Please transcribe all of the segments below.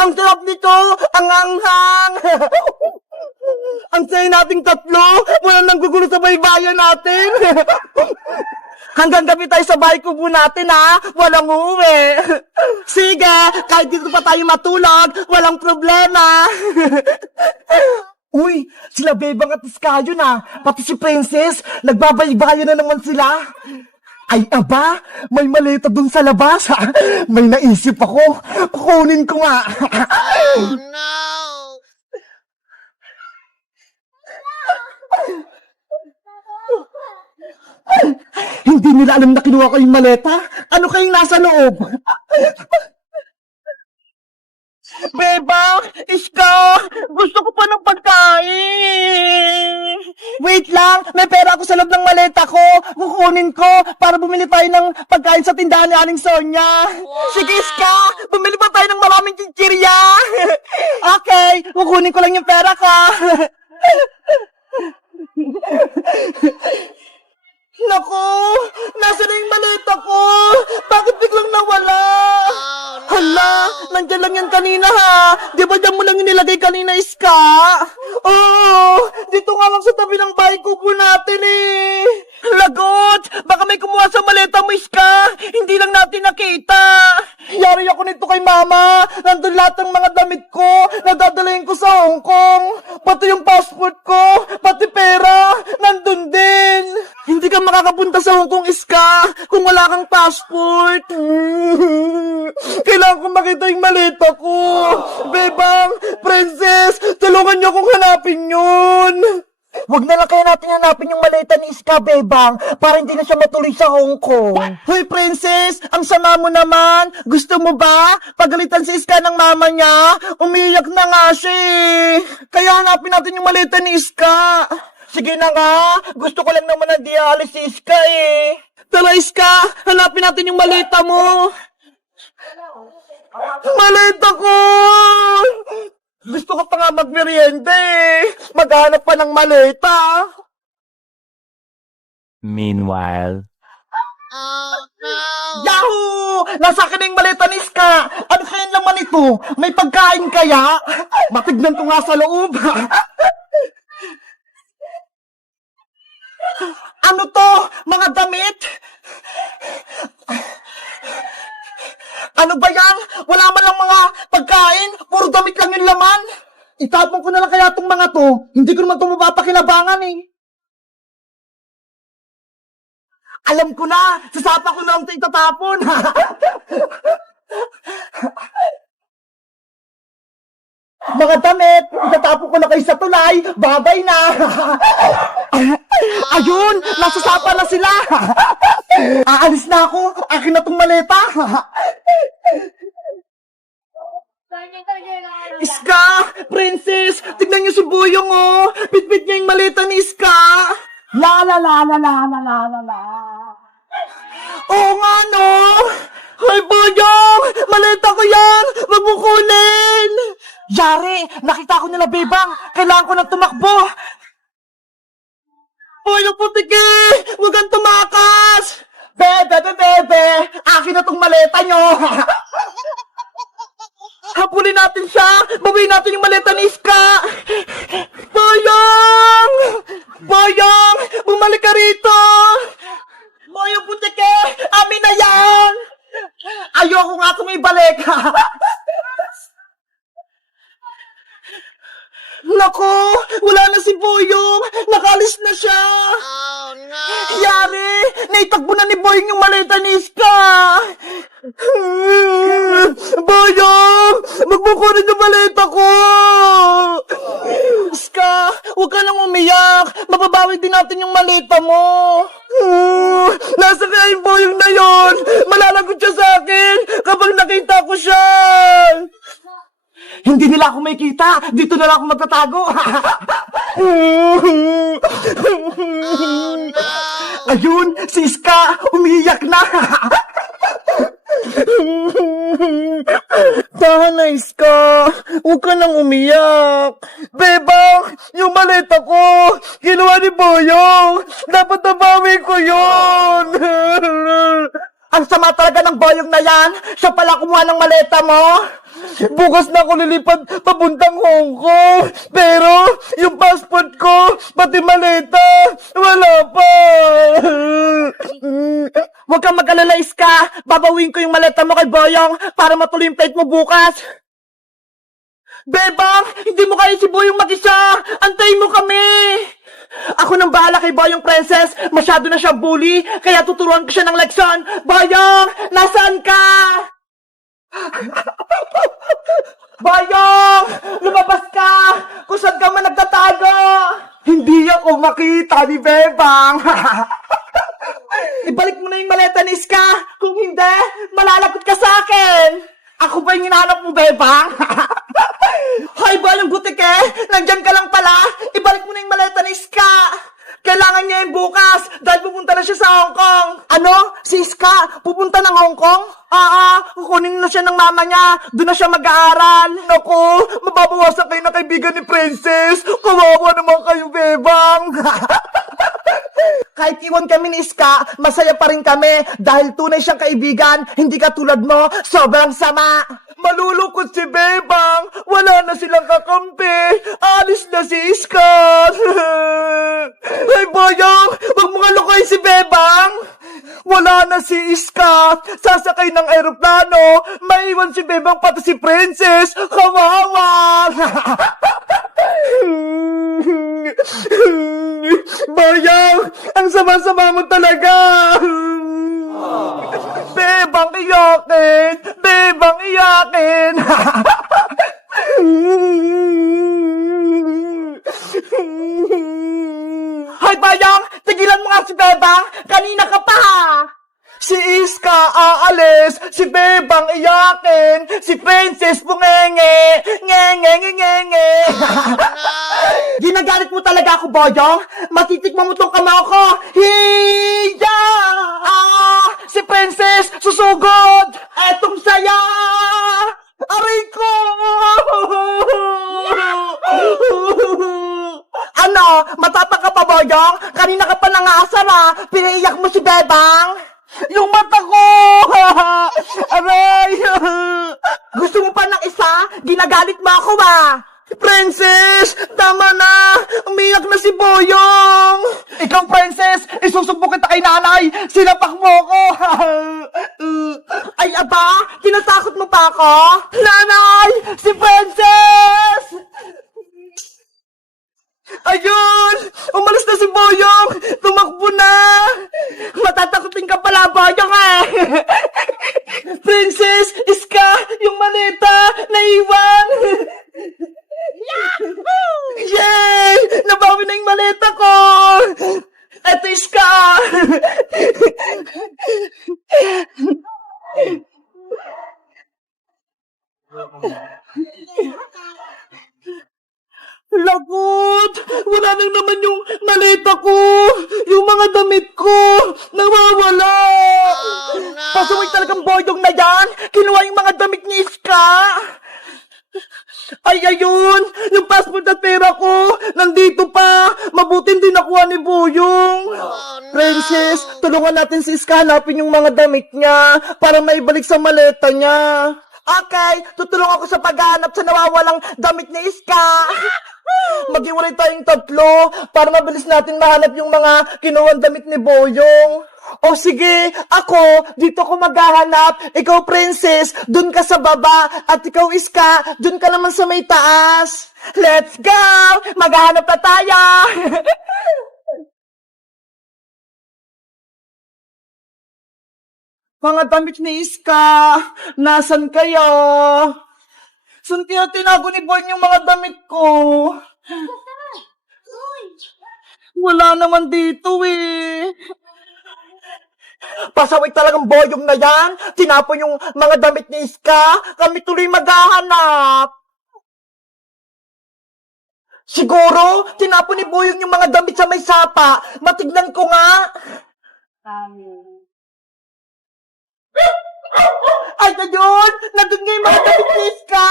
Ang sarap nito! Ang anghang! Ang saya nating tatlo! Walang nanggugulo sa baybayan natin! Hanggang gabi tayo sa bahay kubo natin, ha? Walang uuwi. Sige, kahit dito pa tayo matulog, walang problema. Uy, sila Bebang at Iskayo na, pati si Princess, nagbabaybayan na naman sila. Ay, aba, may maleta dun sa labas, ha? May naisip ako, kukunin ko nga. Oh no! Hindi nila alam na kinuha ko yung maleta. Ano kayong nasa loob? Bebang! Iska! Gusto ko pa ng pagkain! Wait lang! May pera ako sa loob ng maleta ko! Kukunin ko para bumili tayo ng pagkain sa tindahan ni Aling Sonia! Sige, Iska! Bumili pa tayo ng maraming chichirya! Okay! Kukunin ko lang yung pera ko! Naku! Nasaan na yung maleta ko? Bakit biglang nawala? Oh no! Hala! Nandiyan lang yan kanina, ha? Di ba dyan mo lang yung nilagay kanina, Iska? Oo! Dito nga lang sa tabi ng bahay kubo natin, eh! Lagot! Baka may kumuha sa maleta mo, Iska! Hindi lang natin nakita! Yari ako nito kay Mama! Nandun lahat ng mga damit ko! Nadadalayin ko sa Hong Kong! Pati yung passport ko! Pati pera! Nandun din! Hindi ka makakapunta sa Hong Kong, Iska! Kung wala kang passport! Kailangan ko makita yung maleta ko! Bebang! Princess! Tulungan niyo akong hanapin yun! Huwag na lang kaya natin hanapin yung maleta ni Iska, Bebang, para hindi na siya matuloy sa Hong Kong. Hoy, Princess! Ang sama mo naman! Gusto mo ba? Pagalitan si Iska ng mama niya? Umiyak na nga siya, eh. Kaya hanapin natin yung maleta ni Iska. Sige na nga! Gusto ko lang naman na dialis si Iska, eh. Tara, Iska! Hanapin natin yung maleta mo! Maleta ko! Gusto ko pa nga magmerienda, eh. Maghanap pa ng maleta. Meanwhile. Oh no! Yahoo! Nasa akin na yung maleta ni Iska. Ano kaya naman ito? May pagkain kaya? Matignan ko nga sa loob. Ano to? Mga damit? Ano ba yan? Wala man lang mga pagkain? Puro damit lang yung laman? Itapon ko na lang kaya itong mga to. Hindi ko naman ito mapapakinabangan, eh. Alam ko na! Sasapa ko na lang ito itatapon! Mga damit! Itatapon ko na kayo sa tulay! Babay na! Ayun! Nasasapa na sila! Aalis na ako! Akin na tong maleta! Iska! Princess! Tignan niyo si Buyong, oh! Pitpit niya yung maleta ni Iska! La la la la la la la la la! Oo nga, no! Hoy, Buyong! Maleta ko yan! Wag mo kunin! Yari! Nakita ko nila, Bebang! Kailangan ko na tumakbo! Buyong putiki! Huwag kang tumakas! Bebe! Akin na tong maleta nyo! Habulin natin siya! Bawiin natin yung maleta ni Iska! Boyong! Boyong! Bumalik ka rito! Boyong putike! Amin na yan! Ayoko nga tumibalik! Naku! Wala na si Boyong! Nakalis na siya! Oh no! Yari! Naitagbo na ni Boyong yung maleta ni Iska! Boyong! Magbukunin yung maleta ko! Iska! Huwag ka nang umiyak! Mababawi din natin yung maleta mo! Nasa kaya yung Boyong na yon? Malalagot siya sa akin kapag nakita ko siya! Hindi nila ako makikita! Dito na lang ako magtatago! Oh no! Ayun! Si Iska! Umiiyak na! Tahan na, Iska! Huwag ka nang umiyak! Bebang! Yung maleta ko! Kinuha ni Boyong! Dapat nabawi ko yun! Ang sama talaga ng boyong na yan. Siya pala kumuha ng maleta mo. Bukas na ako lilipad papuntang Hong Kong. Pero yung passport ko, pati maleta, wala pa. Huwag kang mag-alala, Iska. Babawin ko yung maleta mo kay Boyong para matuloy yung flight mo bukas. Bebang, hindi mo kaya si Boyong mag-isa. Antayin mo kami. Ako nang bahala kay Boyong Princess. Masyado na siyang bully, kaya tuturuan ko siya ng leksyon. Boyong, nasaan ka? Boyong, lumabas ka. Kung saan ka man nagtatago. Hindi ako makita ni Bebang. Ibalik mo na yung maleta ni Iska. Kung hindi, malalagot ka sa akin. Ako ba yung hinahanap mo, Bebang? Hoy, Boyong Butike! Nandyan ka lang pala! Ibalik mo na yung maleta ni Iska! Kailangan niya yung bukas dahil pupunta na siya sa Hong Kong! Ano? Si Iska? Pupunta ng Hong Kong? Kukunin na siya ng mama niya. Doon na siya mag-aaral. Naku, mababawasan kayo na kaibigan ni Princess. Kawawa naman kayo, Bebang! Kahit iwan kami ni Iska, masaya pa rin kami dahil tunay siyang kaibigan, hindi katulad mo, sobrang sama. Malulungkot si Bebang, wala na silang kakampi, alis na si Iska. Ay Boyong, wag mo nga lukoy si Bebang. Wala na si Iska, sasakay ng eroplano, maiwan si Bebang pati si Princess, kawawa. Boyong, ang sama-sama mo talaga. Bebang iyakin! Bebang iyakin! Hoy Boyong, tigilan mo nga si Bebang! Kanina ka pa ha! Si Iska aalis, si Bebang iyakin, si Princess bungenge, ngenge. Ginagalit mo talaga ako, Boyong? Matitikman mo tong kamao ko. Hiya! Si Princess, susugod! Etong saya! Aray ko! Ano? Matapang ka pa, Boyong? Kanina ka pa nangaasar ha? Pinaiyak mo si Bebang? Yung mata ko! Aray! Gusto mo pa ng isa? Ginagalit mo ako ba? Princess! Tama na! Umiyak na si Boyong! Ikaw, Princess! Isusubok kita kay nanay! Sinapak mo ko! Ay, aba! Tinatakot mo pa ako? Nanay! Si Princess! Ayun! Umalis na si Boyong! Tumakbo na! Matatakotin ka pala, Boyong eh! Princess! Iska! Yung maleta! Naiwan! Yay! Nabawi na yung maleta ko! Eto, Iska! Lagot! Wala nang naman yung maleta ko! Yung mga damit ko! Nawawala! Oh, no! Pasaway talagang Boyong na yan! Kinuha yung mga damit ni Iska! Ay, ayun! Yung passport at pera ko! Nandito pa! Mabuti din nakuha ni Boyong! Oh, no! Princess, tulungan natin si Iska hanapin yung mga damit niya para maibalik sa maleta niya. Okay, tutulong ako sa paghahanap sa nawawalang damit ni Iska. Maghiwalay tayong tatlo para mabilis natin mahanap yung mga kinuwang damit ni Boyong. O sige, ako, dito ko maghahanap. Ikaw, Princess, dun ka sa baba. At ikaw, Iska, dun ka naman sa may taas. Let's go! Maghahanap na tayo! Mga damit ni Iska, nasan kaya? Saan kaya tinago ni Boy yung mga damit ko? Wala naman dito eh. Pasaway talagang Boyong na yan. Tinapon yung mga damit ni Iska. Kami tuloy maghahanap. Siguro, tinapon ni Boyong yung mga damit sa may sapa. Matignan ko nga. Ay, ayun! Nandun nga yung mga damit ni Iska!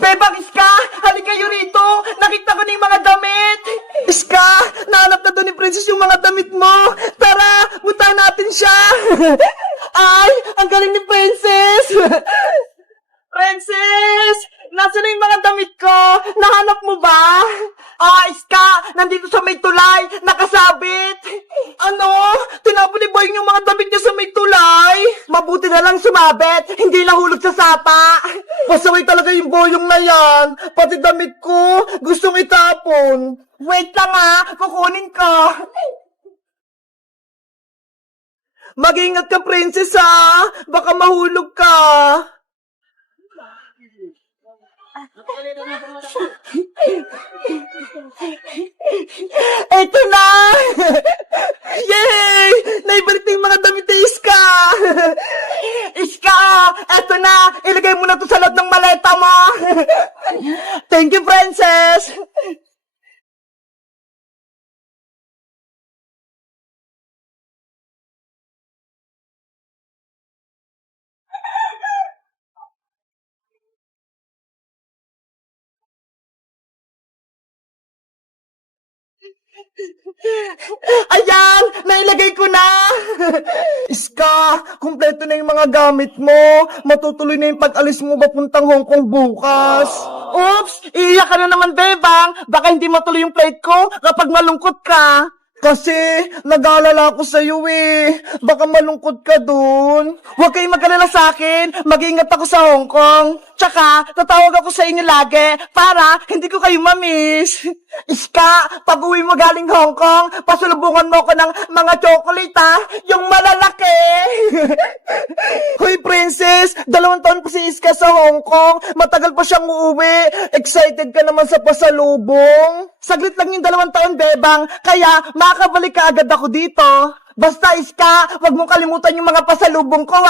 Bebang Iska! Halika kayo rito! Nakita ko na yung mga damit! Iska! Nahanap na doon ni Princess yung mga damit mo! Tara! Puntahan natin siya! Ay, ang galing ni Princess! Princess! Nasaan na yung mga damit ko? Nahanap mo ba? Ah, Iska! Nandito sa may tulay! Nakasabit! Ano? Tinapon ni Boy yung mga damit niya sa may tulay? Mabuti na lang sumabit! Hindi nahulog sa sapa! Pasaway talaga yung boyong na yan! Pati damit ko! Gustong itapon! Wait lang kukunin ko! Mag-ingat ka, Princess Baka mahulog ka! Eto na! Yay! Naibalik na yung mga damit ni Iska! Iska! Eto na! Ilagay mo na to sa loob ng maleta mo! Thank you, Princess! Ayan! Nailagay ko na! Iska, kumpleto na yung mga gamit mo. Matutuloy na yung pag-alis mo papuntang Hong Kong bukas. Oops! Iiyak ka na naman, Bebang. Baka hindi matuloy yung flight ko kapag malungkot ka. Kasi, nag-aalala ako sa'yo Baka malungkot ka dun. Huwag kayong mag-alala sa'kin. Mag-iingat ako sa Hong Kong. Tsaka, tatawag ako sa inyo lagi para hindi ko kayo mamiss. Iska, pag uwi mo galing Hong Kong, pasulubungan mo ko ng mga chocolate yung malalaki. Hoy, Princess, 2 taon pa si Iska sa Hong Kong. Matagal pa siyang uuwi. Excited ka naman sa pasalubong. Saglit lang yung 2 taon, Bebang. Kaya, makakabalik ka agad ako dito. Basta, Iska, wag mong kalimutan yung mga pasalubong ko,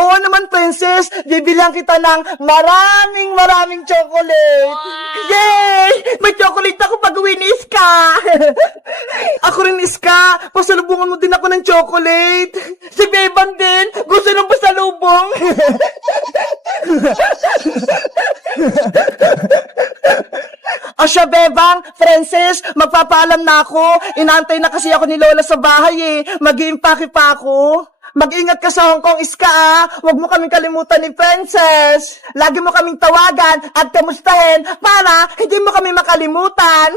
Oo naman, Princess. Bibilihan kita ng maraming chocolate. Yay! May chocolate ako pag uwi ni Iska. Ako rin, Iska. Pasalubungan mo din ako ng chocolate. Si Bebang din. Gusto ng pasalubong. Asya, Bebang, Princess, magpapaalam na ako. Inaantay na kasi ako ni Lola sa bahay Mag-iimpake pa ako. Mag-ingat ka sa Hong Kong, Iska Huwag mo kaming kalimutan ni Princess. Lagi mo kaming tawagan at kamustahin para hindi mo kami makalimutan.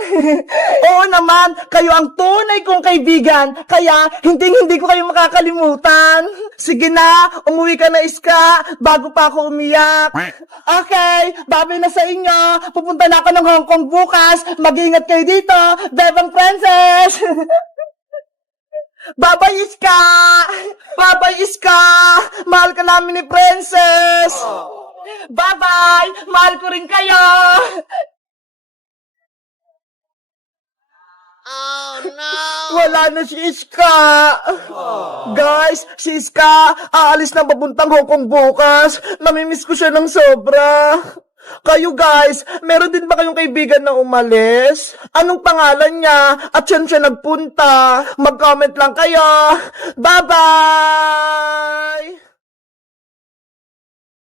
Oo naman, kayo ang tunay kong kaibigan. Kaya hindi ko kayo makakalimutan. Sige na, umuwi ka na, Iska bago pa ako umiyak. Okay, babay na sa inyo. Pupunta na ako ng Hong Kong bukas. Mag-ingat kayo dito, Bebang Princess. Bye-bye, Iska! Bye-bye, Iska! Mahal ka namin ni Princess! Bye-bye! Mahal ko rin kayo! Oh no! Wala na si Iska! Guys, si Iska, aalis na papuntang Hong Kong bukas. Namimiss ko siya ng sobra. Kayo guys, meron din ba kayong kaibigan na umalis? Anong pangalan niya? At saan siya nagpunta? Mag-comment lang kayo. Bye-bye!